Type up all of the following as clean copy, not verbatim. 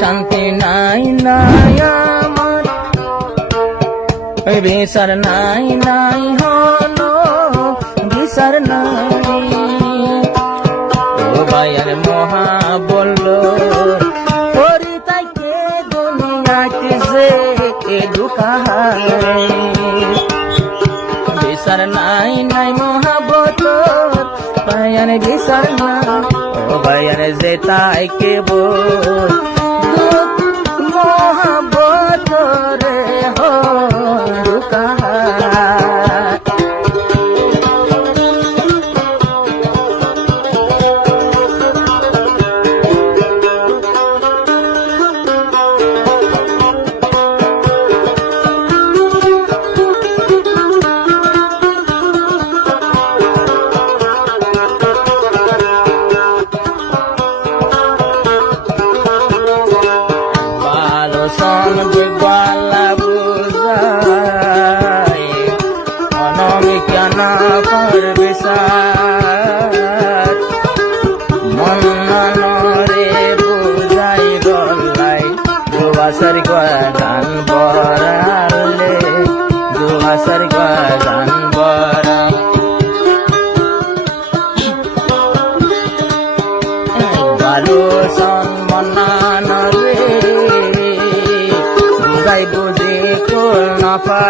শান্তি নাই নাই আমার, বিচার নাই নাই হলো বিচার নাই। ও ভাইয়ার মহা বলল করি তাইকে দুনিয়াতে যে দুঃখায়, বিচার নাই নাই মহাবত ভাইয়ার বিচার না। ও ভাইয়ার যে তাইকে বল মহাবত রে হো দুঃখায়। গলা বুঝাই অনমিকানা করবে সার, মন্নরে বুঝাই গলাই দুবাসার গান বরালে দুবাসার গান বরা। ভালো সম্মান রে গাই বুঝি কোল নফারে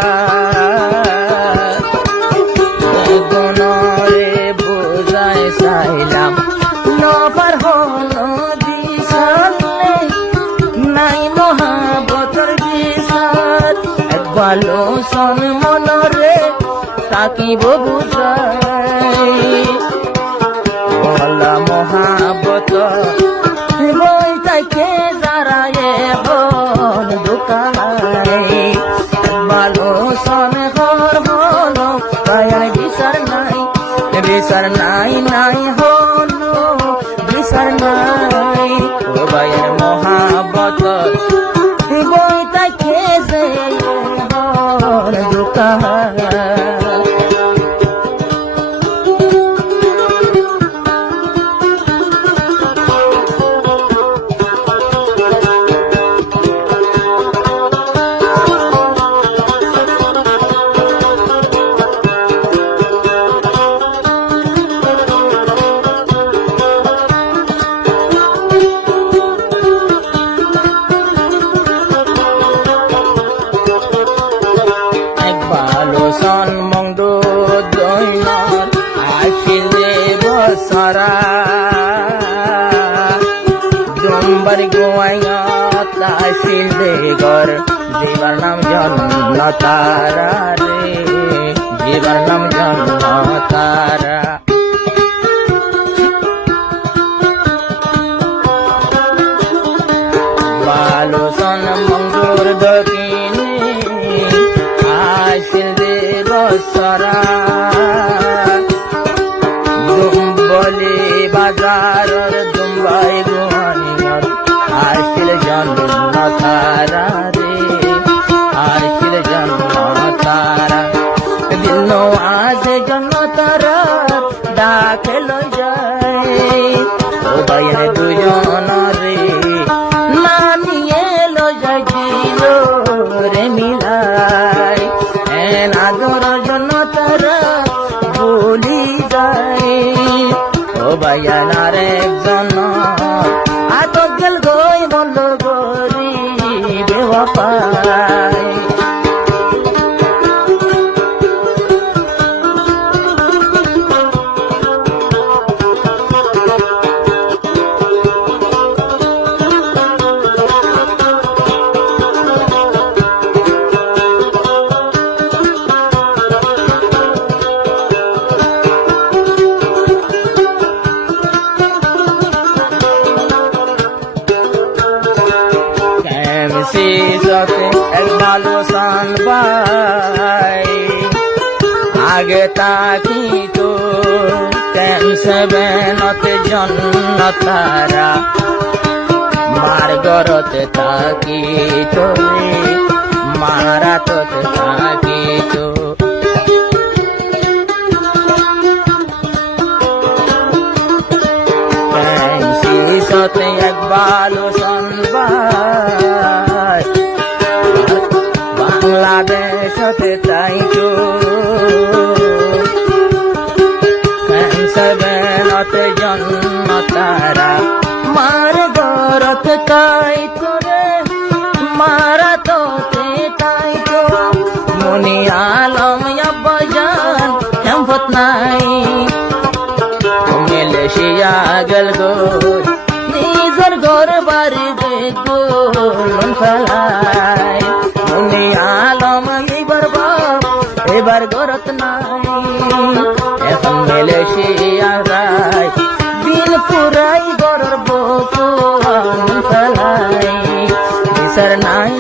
বুঝাই চাইলাম নফার হল দিশাল নাই মহাবতর দিশাল। এক ভালো সন মনরে তাকিব বুঝাই বলা মহাবত বই তাইকে দাঁড়ায় বল দোকানায়। ভালো সনে ঘর হলো ভাইয়ার বিচার নাই বিচার নাই নাই হলো বিচার নাই। ও ভাইয়ার মহাবত বই তাইকে যে বল দোকানায়। মংদো দৈনত আসিলে বছরা জম্বার গোয়াইত আসিলে ঘর জীবার নাম জন্ম তারা রে জীবার নাম জন্ম তারা। ভালো সন মংদোর দক্ষিণে আসিলে বছরা দুম্বলি বাজারর দুম্বাই গোয়ানিয়র আসিল জন্ম তারা রে আসিল জন্ম তারা। দিল আজ জন্ম তারা ডাকে লো যায় ও ভাইয়ের দুজন রে নামিয়ে লো যায় দিল রে মিলাই আদর জন্য তারা বলি যায়। ও ভাইয়ার একজন আটক গেল গই বলল গরি বেওয়াফাই। এক ভালো সান ভাই আগে তাকি তো সেভেনতে জন্ম তারা মার গরতে তাকি তো মারা তোতে তাকি তো। সতে এক ভালো সান ভাই যাইবার গরত নাই এখন মালয়েশিয়া যাই দিন পুরাই গরর বকুয়ান ফেলাই বিচার নাই